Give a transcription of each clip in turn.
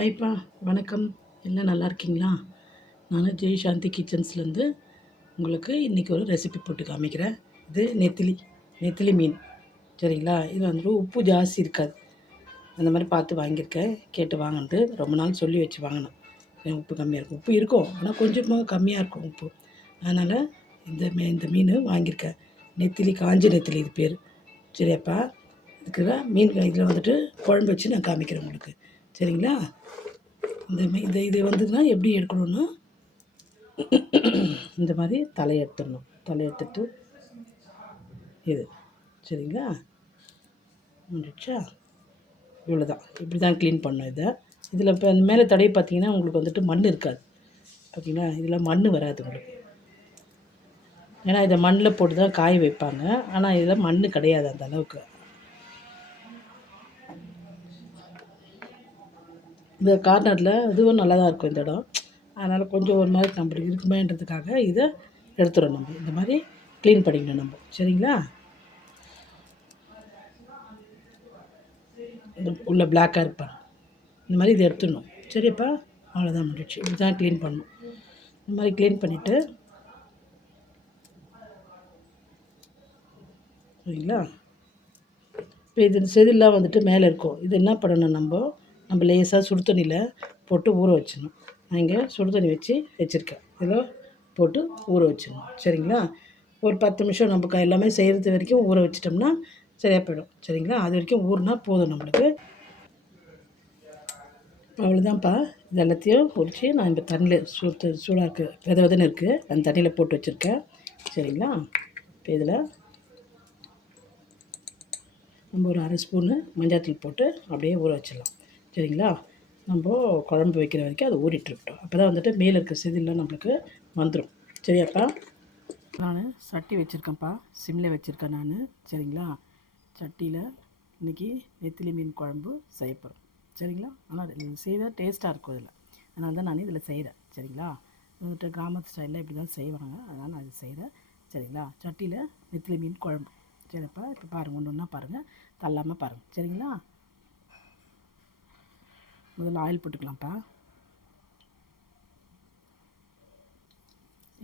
ஹாய்ப்பா, வணக்கம். எல்லாம் நல்லா இருக்கீங்களா? நான் ஜெய் சாந்தி கிச்சன்ஸ்லேருந்து உங்களுக்கு இன்றைக்கி ஒரு ரெசிபி போட்டு காமிக்கிறேன். இது நெத்திலி மீன். சரிங்களா? இது வந்துட்டு உப்பு ஜாஸ்தி இருக்காது. அந்த மாதிரி பார்த்து வாங்கியிருக்கேன். கேட்டு வாங்கினது ரொம்ப நாள் சொல்லி வச்சு வாங்கினேன். உப்பு கம்மியாக இருக்கும். உப்பு இருக்கும், ஆனால் கொஞ்சமாக கம்மியாக இருக்கும் உப்பு. அதனால் இந்த மீன் வாங்கியிருக்கேன். காஞ்ச நெத்திலி இது பேர். சரியாப்பா? இதுக்கு தான் மீன் இதில் வந்துட்டு குழம்பு வச்சு நான் காமிக்கிறேன் உங்களுக்கு. சரிங்களா? இது வந்துன்னா எப்படி எடுக்கணும்னா, இந்த மாதிரி தலையை எடுத்துடணும். எடுத்துட்டு இது சரிங்களா, முடிச்சா இவ்வளோ தான். இப்படி தான் க்ளீன் பண்ணணும் இதை. இதில் இப்போ மேலே தடவை பார்த்தீங்கன்னா உங்களுக்கு வந்துட்டு மண் இருக்காது. பார்த்தீங்களா, இதில் மண் வராது உங்களுக்கு. ஏன்னா இதை மண்ணில் போட்டு தான் காய வைப்பாங்க. ஆனால் இதில் மண் கிடையாது அந்த அளவுக்கு. இந்த கார்னரில் இதுவும் நல்லா தான் இருக்கும் இந்த இடம். அதனால் கொஞ்சம் ஒரு மாதிரி நம்மளுக்கு இருக்குமேன்றதுக்காக இதை எடுத்துடும். நம்ம இந்த மாதிரி க்ளீன் பண்ணிக்கணும் நம்ம. சரிங்களா? இந்த உள்ள பிளாக்காக இருப்பாங்க, இந்த மாதிரி இதை எடுத்துடணும். சரிப்பா? அவ்வளோதான், முடிச்சு. இப்படி தான் க்ளீன் பண்ணணும். இந்த மாதிரி க்ளீன் பண்ணிவிட்டு, சரிங்களா? இப்போ இது செதில்லாம் வந்துட்டு மேலே இருக்கும். இது என்ன பண்ணணும், நம்ம லேசாக சுடு தண்ணியில் போட்டு ஊற வச்சிடணும். நான் இங்கே சுடு தண்ணி வச்சுருக்கேன். இதில் போட்டு ஊற வச்சிடணும். சரிங்களா? ஒரு 10 நிமிஷம் நம்ம எல்லாமே செய்கிறது வரைக்கும் ஊற வச்சிட்டோம்னா சரியாக போயிடும். சரிங்களா? அது வரைக்கும் ஊறினா போதும் நம்மளுக்கு. அவ்வளோதான்ப்பா. இது எல்லாத்தையும் உரித்து நான் இந்த தண்ணியில் சூடாக இருக்குது, வெதன்னு இருக்குது, அந்த தண்ணியில் போட்டு வச்சுருக்கேன். சரிங்களா? இப்போ இதில் நம்ம ஒரு அரை ஸ்பூனு மஞ்சாத்தூள் போட்டு அப்படியே ஊற வச்சிடலாம். சரிங்களா? நம்ம குழம்பு வைக்கிற வரைக்கும் அது ஊறிட்டுருக்கட்டும். அப்போ தான் வந்துட்டு மேலே இருக்க செதிலாம் நம்மளுக்கு வந்துடும். சரியாப்பா? நான் சட்டி வச்சுருக்கேன்ப்பா, சிம்மில் வச்சுருக்கேன் நான். சரிங்களா? சட்டியில் இன்றைக்கி நெத்திலி மீன் குழம்பு செய்ய போகிறோம். சரிங்களா? ஆனால் இது செய்தால் டேஸ்ட்டாக இருக்கும் இதில். அதனால தான் நான் இதில் செய்கிறேன். சரிங்களா? வந்துட்டு கிராமத்து ஸ்டைலில் இப்படி தான் செய்வாங்க. அதனால் நான் இது செய்கிறேன். சரிங்களா? சட்டியில் நெத்திலி மீன் குழம்பு. சரிப்பா? இப்போ பாருங்கள், ஒன்று ஒன்றா பாருங்கள், தள்ளாமல் பாருங்கள். சரிங்களா? முதல்ல ஆயில் போட்டுக்கலாம்ப்பா.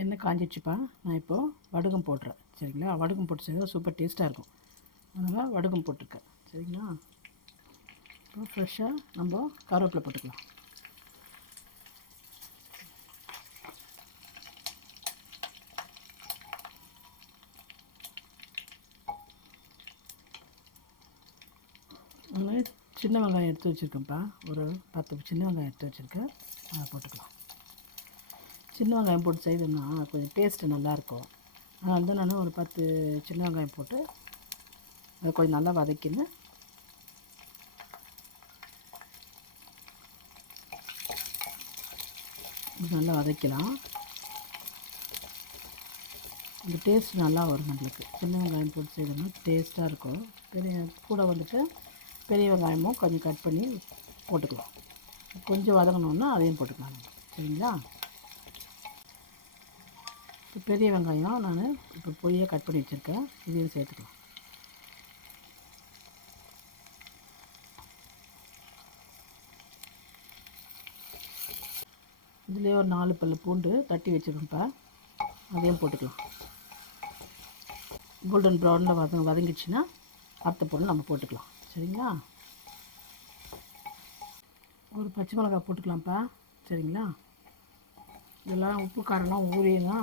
எண்ணெய் காஞ்சிடுச்சுப்பா. நான் இப்போது வடுகம் போடுறேன். சரிங்களா? வடுகம் போட்டு செய்தால் சூப்பர் டேஸ்ட்டாக இருக்கும். அதனால் வடுகம் போட்டிருக்கேன். சரிங்களா? இப்போ ஃப்ரெஷ்ஷாக நம்ம கருவேப்பிலை போட்டுக்கலாம். சின்ன வெங்காயம் எடுத்து வச்சுருக்கேன்ப்பா. ஒரு 10 சின்ன வெங்காயம் எடுத்து வச்சுருக்கேன். அதை போட்டுக்கலாம். சின்ன வெங்காயம் போட்டு செய்தோம்னா கொஞ்சம் டேஸ்ட்டு நல்லாயிருக்கும். அதனால தான் நான் ஒரு 10 சின்ன வெங்காயம் போட்டு அதை கொஞ்சம் நல்லா வதக்கின்னு நல்லா வதக்கலாம். இந்த டேஸ்ட் நல்லா வரும் நம்மளுக்கு. சின்ன வெங்காயம் போட்டு செய்தோம்னா டேஸ்ட்டாக இருக்கும். கூட வந்துட்டு பெரிய வெங்காயமும் கொஞ்சம் கட் பண்ணி போட்டுக்கலாம். கொஞ்சம் வதங்கணுன்னா அதையும் போட்டுக்கலாம். சரிங்களா? இப்போ பெரிய வெங்காயம் நான் இப்போ பொடியாக கட் பண்ணி வச்சுருக்கேன். இதையும் சேர்த்துக்கலாம். இதுலேயே ஒரு 4 பல்லு பூண்டு தட்டி வச்சுருக்கேன்ப்பா, அதையும் போட்டுக்கலாம். கோல்டன் ப்ரௌனில் வதங்கிடுச்சுன்னா அடுத்த பொருள் நம்ம போட்டுக்கலாம். சரிங்களா? ஒரு பச்சை மிளகாய் போட்டுக்கலாம்ப்பா. சரிங்களா? இதெல்லாம் உப்பு காரம்லாம் ஊறினா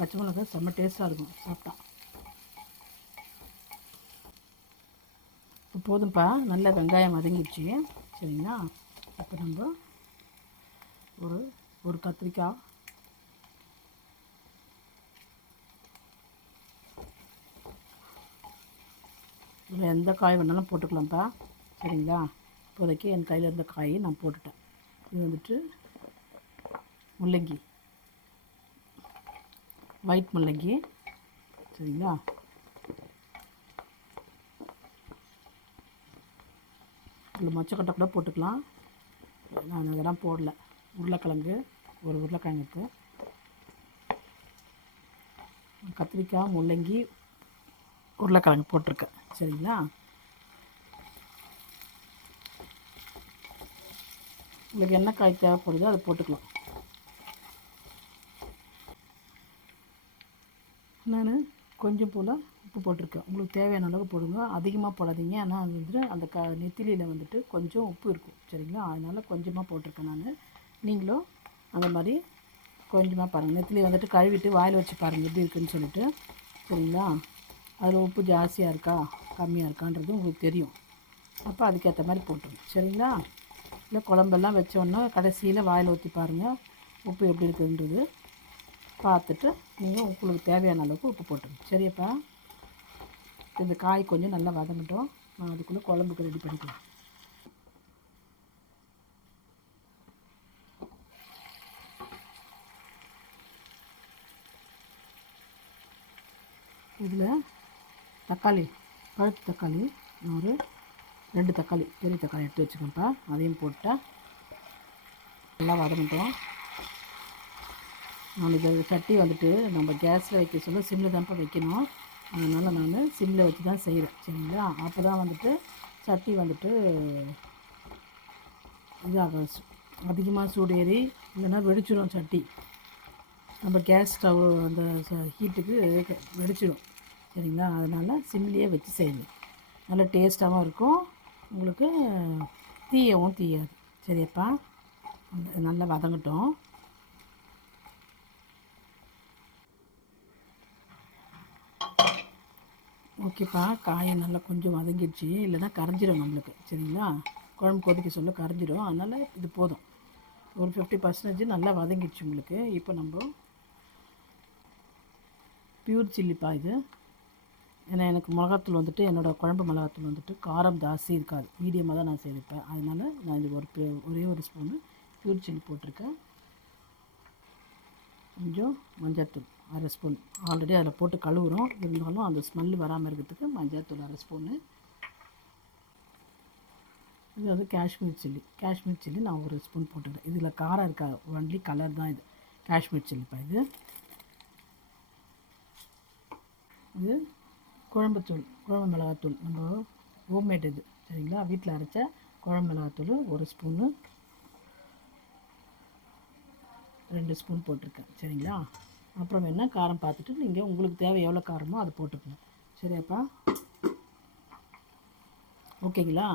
பச்சை மிளகாய் செம்ம டேஸ்ட்டாக இருக்கும் சாப்பிட்டா. இப்போ போதும்ப்பா, நல்ல வெங்காயம் வதங்கிடுச்சு. சரிங்களா? இப்போ நம்ம ஒரு கத்திரிக்காய், இதில் எந்த காய் வேணாலும் போட்டுக்கலாம்ப்பா. சரிங்களா? இப்போதைக்கு என் கையில் இருந்த காயை நான் போட்டுட்டேன். இது வந்துட்டு முள்ளங்கி, ஒயிட் முள்ளங்கி. சரிங்களா? இதில் மொச்சக்கொட்டை கூட போட்டுக்கலாம். நான் அதெல்லாம் போடல. உருளைக்கிழங்கு, ஒரு உருளைக்கிழங்கு இருக்குது. கத்திரிக்காய், முள்ளங்கி, உருளைக்கிழங்கு போட்டிருக்கேன். சரிங்களா? உங்களுக்கு என்ன காய் தேவைப்படுதோ அதை போட்டுக்கலாம். நான் கொஞ்சம் போல் உப்பு போட்டிருக்கேன். உங்களுக்கு தேவையான அளவு போடுங்க, அதிகமாக போடாதீங்க. ஆனால் அது வந்துட்டு அந்த நெத்திலியில் வந்துட்டு கொஞ்சம் உப்பு இருக்கும் சரிங்களா, அதனால் கொஞ்சமாக போட்டிருக்கேன் நான். நீங்களும் அந்த மாதிரி கொஞ்சமாக பாருங்கள். நெத்திலி வந்துட்டு கழுவிட்டு வாயில் வச்சு பாருங்கள் எப்படி இருக்குதுன்னு சொல்லிட்டு சரிங்களா. அதில் உப்பு ஜாஸ்தியாக இருக்கா கம்மியாக இருக்கான்றது உங்களுக்கு தெரியும். அப்போ அதுக்கேற்ற மாதிரி போட்டுருங்க சரிங்களா. இல்லை குழம்பெல்லாம் வச்சோன்னா கடைசியில் வாயில் ஊற்றி பாருங்கள் உப்பு எப்படி இருக்குதுன்றது பார்த்துட்டு நீங்கள் உங்களுக்கு தேவையான அளவுக்கு உப்பு போட்டுருங்க சரியாப்பா. இந்த காய் கொஞ்சம் நல்லா வதங்கட்டும், நான் அதுக்குள்ளே குழம்புக்கு ரெடி பண்ணிக்கலாம். இதில் தக்காளி, பழுத்த தக்காளி ஒரு 2 தக்காளி, பெரிய தக்காளி எடுத்து வச்சுக்கோப்பா, அதையும் போட்டால் நல்லா வதங்கட்டும். நான் இதை சட்டி வந்துட்டு நம்ம கேஸில் வைக்க சொல்ல சிம்மில் தான்ப்பா வைக்கணும். அதனால் நான் சிம்மில் வச்சு தான் செய்கிறேன் சரிங்களா. அப்போ தான் வந்துட்டு சட்டி வந்துட்டு இதாக அதிகமாக சூடேறி இல்லைன்னா வெடிச்சிடும் சட்டி. நம்ம கேஸ் ஸ்டவ் அந்த ஹீட்டுக்கு வெடிச்சிடும் சரிங்களா. அதனால் சிம்லேயே வச்சு செய்யணும், நல்லா டேஸ்ட்டாகவும் இருக்கும், உங்களுக்கு தீயவும் தீயாது சரியாப்பா. நல்லா வதங்கட்டும். ஓகேப்பா, காயை நல்லா கொஞ்சம் வதங்கிடுச்சு, இல்லைன்னா கரைஞ்சிடும் நம்மளுக்கு சரிங்களா. குழம்பு கொதிக்க சொல்ல கரைஞ்சிடும், அதனால் இது போதும். ஒரு 50% நல்லா வதங்கிடுச்சு உங்களுக்கு. இப்போ நம்ம பியூர் சில்லிப்பா இது. ஏன்னா எனக்கு மிளகாத்தூள் வந்துட்டு என்னோடய குழம்பு மிளகாத்தூள் வந்துட்டு காரம் ஜாஸ்தி இருக்காது, மீடியமாக தான் நான் செய்திருப்பேன். அதனால் நான் இது ஒரே ஒரு ஸ்பூனு பியூர் சில்லி போட்டிருக்கேன். கொஞ்சம் மஞ்சள்தூள் 1/2 ஸ்பூன், ஆல்ரெடி அதில் போட்டு கழுவுறோம், இருந்தாலும் அந்த ஸ்மெல் வராமல் இருக்கிறதுக்கு மஞ்சள்தூள் 1/2 ஸ்பூனு. இது வந்து காஷ்மீர் சில்லி நான் 1 ஸ்பூன் போட்டுக்கிறேன். இதில் காரம் இருக்காது, ஒன்லி கலர் தான். இது காஷ்மீர் சில்லிப்பா. இது குழம்பு மிளகாத்தூள், நம்ம ஹோம்மேட் இது சரிங்களா, வீட்டில் அரைச்ச குழம்பு மிளகாத்தூள் 1 ஸ்பூனு, 2 ஸ்பூன் போட்டிருக்கேன் சரிங்களா. அப்புறம் என்ன காரம் பார்த்துட்டு நீங்கள் உங்களுக்கு தேவை எவ்வளோ காரமோ அதை போட்டுக்கணும் சரியாப்பா. ஓகேங்களா,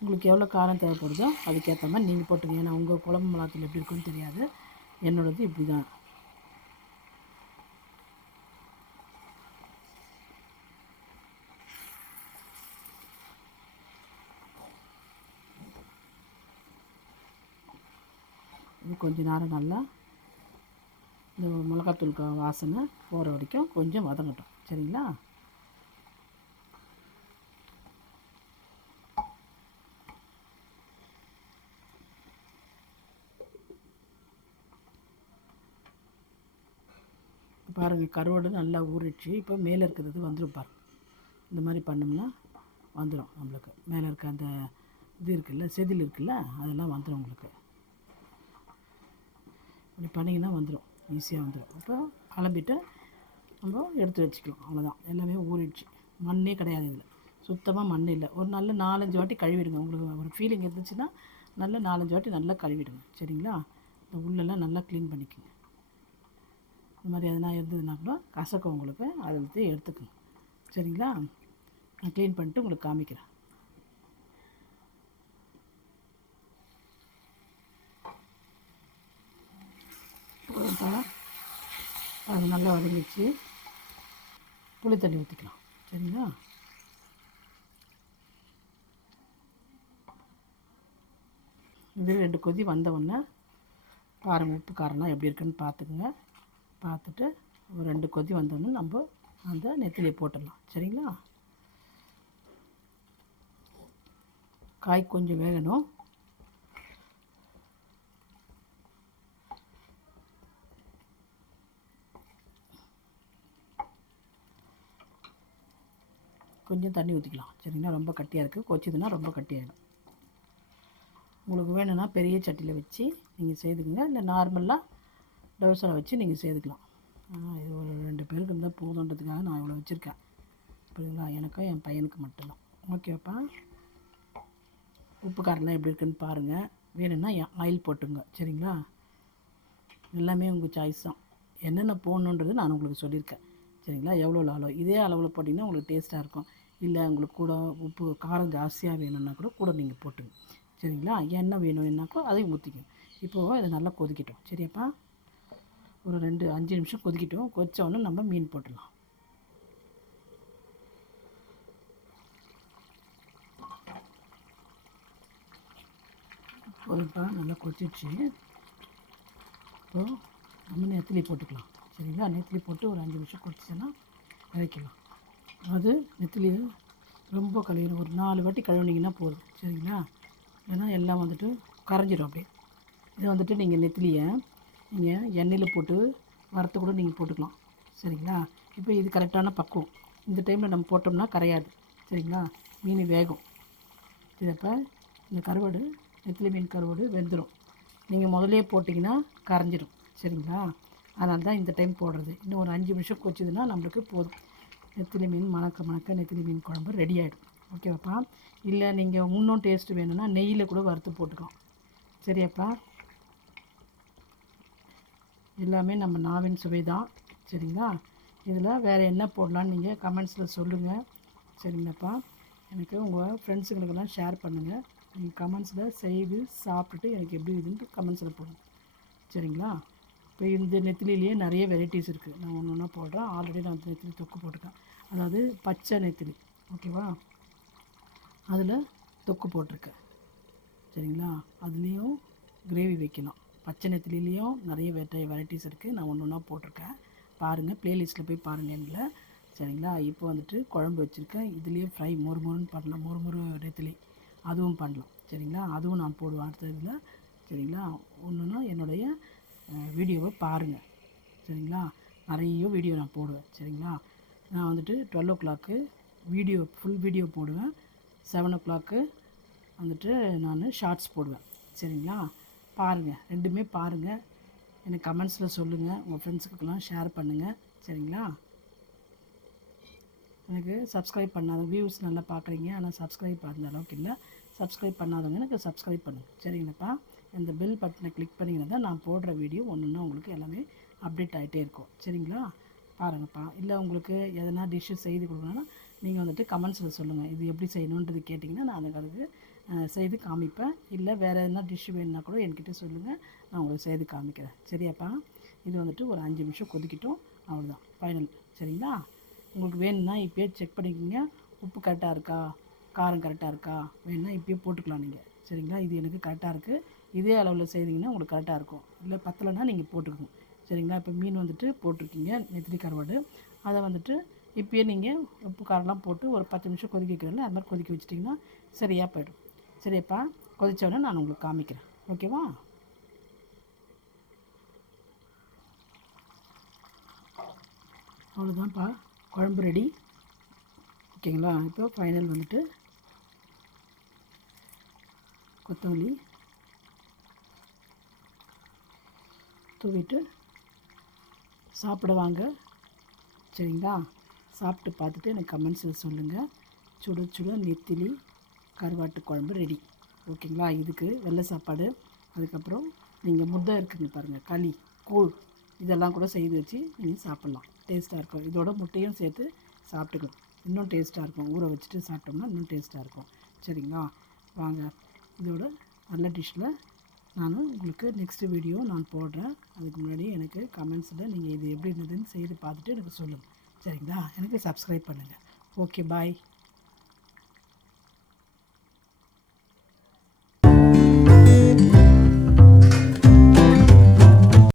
உங்களுக்கு எவ்வளோ காரம் தேவைப்படுதோ அதுக்கேற்ற மாதிரி நீங்கள் போட்டுங்க. ஏன்னா உங்கள் குழம்பு மிளகாத்தூள் எப்படி இருக்குன்னு தெரியாது, என்னோடது இப்படி தான். இது கொஞ்ச நேரம் நல்லா இந்த மிளகாத்தூள் வாசனை போகிற வரைக்கும் கொஞ்சம் வதங்கட்டும் சரிங்களா. பாருங்கள் கருவாடு நல்லா ஊறிடுச்சு. இப்போ மேலே இருக்கிறது வந்துடும் பாருங்கள். இந்த மாதிரி பண்ணோம்னா வந்துடும் நம்மளுக்கு. மேலே இருக்க அந்த இது இருக்குல்ல, செதில் இருக்குல்ல, அதெல்லாம் வந்துடும் உங்களுக்கு. இப்படி பண்ணிங்கன்னா வந்துடும், ஈஸியாக வந்துடும். இப்போ கிளம்பிட்டு நம்ம எடுத்து வச்சுக்கலாம், அவ்வளோதான். எல்லாமே ஊறிடுச்சு, மண்ணே கிடையாது இதில், சுத்தமாக மண் இல்லை. ஒரு நல்ல 4-5 வாட்டி கழுவிடுங்க. உங்களுக்கு ஒரு ஃபீலிங் இருந்துச்சுன்னா நல்லா 4-5 வாட்டி நல்லா கழுவிடுங்க சரிங்களா. இந்த உள்ளெல்லாம் நல்லா க்ளீன் பண்ணிக்கோங்க. இந்த மாதிரி எதனா இருந்ததுன்னா கூட கசக்கம் உங்களுக்கு, அதை எடுத்துக்கோங்க சரிங்களா. நான் க்ளீன் பண்ணிட்டு உங்களுக்கு காமிக்கிறேன். அது நல்லா வதங்கிச்சு, புளி தண்ணி ஊற்றிக்கலாம் சரிங்களா. இது 2 கொதி வந்தவுடனே பாருங்கள் உப்பு காரம்லாம் எப்படி இருக்குன்னு பார்த்துக்குங்க. பார்த்துட்டு ஒரு 2 கொதி வந்தோடனே நம்ம அந்த நெத்திலியை போட்டுடலாம் சரிங்களா. காய் கொஞ்சம் வேகணும். கொஞ்சம் தண்ணி ஊற்றிக்கலாம் சரிங்களா. ரொம்ப கட்டியாக இருக்குது, கொச்சிதுன்னா ரொம்ப கட்டியாகிடும். உங்களுக்கு வேணும்னா பெரிய சட்டியில் வச்சு நீங்கள் செய்துக்குங்க, இல்லை நார்மலாக டவுசரை வச்சு நீங்கள் செய்துக்கலாம். இது ஒரு 2 பேருக்கு இருந்தால் போதுன்றதுக்காக நான் இவ்வளோ வச்சுருக்கேன் புரியுங்களா. எனக்கும் என் பையனுக்கு மட்டும்தான். ஓகேப்பா. உப்பு காரம்லாம் எப்படி இருக்குன்னு பாருங்கள். வேணும்னா ஆயில் போட்டுங்க. சரிங்களா? எல்லாமே உங்கள் சாய்ஸ் தான். என்னென்ன போடணுன்றது நான் உங்களுக்கு சொல்லியிருக்கேன். சரிங்களா? எவ்வளோ அளவு இதே அளவில் போட்டிங்கன்னா உங்களுக்கு டேஸ்ட்டாக இருக்கும். இல்லை உங்களுக்கு கூட உப்பு காரம் ஜாஸ்தியாக வேணும்னா கூட நீங்கள் போட்டுங்க. சரிங்களா? எண்ணெய் வேணும்னாக்கோ அதையும் ஊற்றிக்கணும். இப்போது இதை நல்லா கொதிக்கட்டும். சரியாப்பா? ஒரு 5 நிமிஷம் கொதிக்கட்டும். கொதித்த உடனே நம்ம மீன் போட்டுடலாம். போதும்ப்பா, நல்லா கொதிச்சிடுச்சு. இப்போது நம்ம நெத்திலி போட்டுக்கலாம். சரிங்களா? நெத்திலி போட்டு ஒரு 5 நிமிஷம் கொதிச்சுன்னா இறக்கிடலாம். அது நெத்திலி ரொம்ப கழுவிடும். ஒரு 4 வாட்டி கழுவுனீங்கன்னா போதும். சரிங்களா? ஏன்னா எல்லாம் வந்துட்டு கரைஞ்சிடும் அப்படியே. இதை வந்துட்டு நீங்கள் நெத்திலியை நீங்கள் எண்ணெயில் போட்டு வறுத்து கூட நீங்கள் போட்டுக்கலாம். சரிங்களா? இப்போ இது கரெக்டான பக்குவம். இந்த டைமில் நம்ம போட்டோம்னா கரையாது. சரிங்களா? மீன் வேகும். இதப்போ இந்த கருவாடு நெத்திலி மீன் கருவாடு வெந்துடும். நீங்கள் முதலே போட்டிங்கன்னா கரைஞ்சிடும். சரிங்களா? அதனால தான் இந்த டைம் போடுறது. இன்னும் ஒரு 5 நிமிஷம் கொச்சிதுன்னா நம்மளுக்கு போதும். நெத்திலி மீன் மணக்க நெத்திலி மீன் குழம்பு ரெடி ஆகிடும். ஓகேவாப்பா? இல்லை நீங்கள் இன்னும் டேஸ்ட்டு வேணும்னா நெய்யில் கூட வறுத்து போட்டுக்கலாம். சரியாப்பா? எல்லாமே நம்ம நாவின் சுவை தான். சரிங்களா? இதில் வேறு என்ன போடலான்னு நீங்கள் கமெண்ட்ஸில் சொல்லுங்கள். சரிங்களாப்பா? எனக்கு உங்கள் ஃப்ரெண்ட்ஸுங்களுக்கெல்லாம் ஷேர் பண்ணுங்கள். நீங்கள் கமெண்ட்ஸில் செய்து சாப்பிட்டுட்டு எனக்கு எப்படி இதுன்ட்டு கமெண்ட்ஸில் போடுங்க. சரிங்களா? இப்போ இந்த நெத்திலிலேயே நிறைய வெரைட்டிஸ் இருக்குது. நான் ஒன்று ஒன்றா போடுறேன். ஆல்ரெடி நான் நெத்திலி தொக்கு போட்டிருக்கேன். அதாவது பச்சை நெத்திலி. ஓகேவா? அதில் தொக்கு போட்டிருக்கேன். சரிங்களா? அதுலேயும் கிரேவி வைக்கலாம். பச்சை நெத்திலிலேயும் நிறைய வெரைட்டிஸ் இருக்குது. நான் ஒன்று ஒன்றா போட்டிருக்கேன். பாருங்கள், ப்ளேலிஸ்ட்டில் போய் பாருங்கள் எங்களை. சரிங்களா? இப்போ வந்துட்டு குழம்பு வச்சுருக்கேன். இதுலேயே ஃப்ரை மொறுன்னு பண்ணலாம். மொறு நெத்திலி அதுவும் பண்ணலாம். சரிங்களா? அதுவும் நான் போடுவேன் அடுத்த இதில். சரிங்களா? ஒன்றுன்னா என்னுடைய வீடியோவை பாருங்கள். சரிங்களா? நிறைய வீடியோ நான் போடுவேன். சரிங்களா? நான் வந்துட்டு 12 o'clock ஃபுல் வீடியோ போடுவேன். 7 o'clock வந்துட்டு நான் ஷார்ட்ஸ் போடுவேன். சரிங்களா? பாருங்கள், ரெண்டுமே பாருங்கள். எனக்கு கமெண்ட்ஸில் சொல்லுங்கள். உங்கள் ஃப்ரெண்ட்ஸுக்கெல்லாம் ஷேர் பண்ணுங்கள். சரிங்களா? எனக்கு சப்ஸ்கிரைப் பண்ணாத வியூஸ் நல்லா பார்க்குறீங்க, ஆனால் சப்ஸ்கிரைப் அந்த அளவுக்கு இல்லை. சப்ஸ்கிரைப் பண்ணாதவங்க எனக்கு சப்ஸ்கிரைப் பண்ணுங்கள். சரிங்களாப்பா? இந்த பெல் பட்டனை கிளிக் பண்ணிங்கன்னா தான் நான் போடுற வீடியோ ஒன்றுன்னா உங்களுக்கு எல்லாமே அப்டேட் ஆகிட்டே இருக்கும். சரிங்களா? பாருங்கப்பா. இல்லை உங்களுக்கு எதனா டிஷ்ஷு செய்து கொடுக்கணுன்னா நீங்கள் வந்துட்டு கமெண்ட்ஸில் சொல்லுங்கள். இது எப்படி செய்யணுன்றது கேட்டிங்கன்னா நான் அதுக்கு செய்து காமிப்பேன். இல்லை வேறு எதனா டிஷ்ஷு வேணுன்னா கூட என்கிட்ட சொல்லுங்கள், நான் உங்களுக்கு செய்து காமிக்கிறேன். சரியாப்பா? இது வந்துட்டு ஒரு 5 நிமிஷம் கொதிக்கட்டும். அவ்வளோதான், ஃபைனல். சரிங்களா? உங்களுக்கு வேணும்னா இப்போயே செக் பண்ணிக்கோங்க. உப்பு கரெக்டாக இருக்கா, காரம் கரெக்டாக இருக்கா, வேணும்னா இப்போயே போட்டுக்கலாம் நீங்கள். சரிங்களா? இது எனக்கு கரெக்டாக இருக்குது. இதே அளவில் செய்திங்கன்னா உங்களுக்கு கரெக்டாக இருக்கும். இல்லை பத்தலைன்னா நீங்கள் போட்டுக்கணும். சரிங்களா? இப்போ மீன் வந்துட்டு போட்டிருக்கீங்க, நெத்திலி கருவாடு. அதை வந்துட்டு இப்போயே நீங்கள் உப்பு காரம்லாம் போட்டு ஒரு 10 நிமிஷம் கொதிக்க வைக்கிறதில்ல, அது மாதிரி கொதிக்க வச்சிட்டிங்கன்னா சரியாக போய்டும். சரியாப்பா? கொதித்தோடனே நான் உங்களுக்கு காமிக்கிறேன். ஓகேவா? அவ்வளோதான்ப்பா, குழம்பு ரெடி. ஓகேங்களா? இப்போ ஃபைனல் வந்துட்டு கொத்தமல்லி தூவிட்டு சாப்பிட வாங்க. சரிங்களா? சாப்பிட்டு பார்த்துட்டு எனக்கு கமெண்ட்ஸில் சொல்லுங்கள். சுட சுட நெத்திலி கருவாட்டு குழம்பு ரெடி. ஓகேங்களா? இதுக்கு வெள்ளை சாப்பாடு, அதுக்கப்புறம் நீங்கள் முட்டை இருக்குங்க பாருங்கள், களி, கூழ், இதெல்லாம் கூட செய்து வச்சு நீங்கள் சாப்பிட்லாம். டேஸ்ட்டாக இருக்கும். இதோட முட்டையும் சேர்த்து சாப்பிட்டுக்கணும். இன்னும் டேஸ்ட்டாக இருக்கும். ஊற வச்சுட்டு சாப்பிட்டோம்னா இன்னும் டேஸ்ட்டாக இருக்கும். சரிங்களா? வாங்க, இதோட நல்ல டிஷ்ஷில் நான் உங்களுக்கு நெக்ஸ்ட்டு வீடியோ நான் போடுறேன். அதுக்கு முன்னாடி எனக்கு கமெண்ட்ஸில் நீங்கள் இது எப்படி இருந்ததுன்னு செய்து பார்த்துட்டு எனக்கு சொல்லுங்கள். சரிங்களா? எனக்கு சப்ஸ்கிரைப் பண்ணுங்கள். ஓகே, பாய்.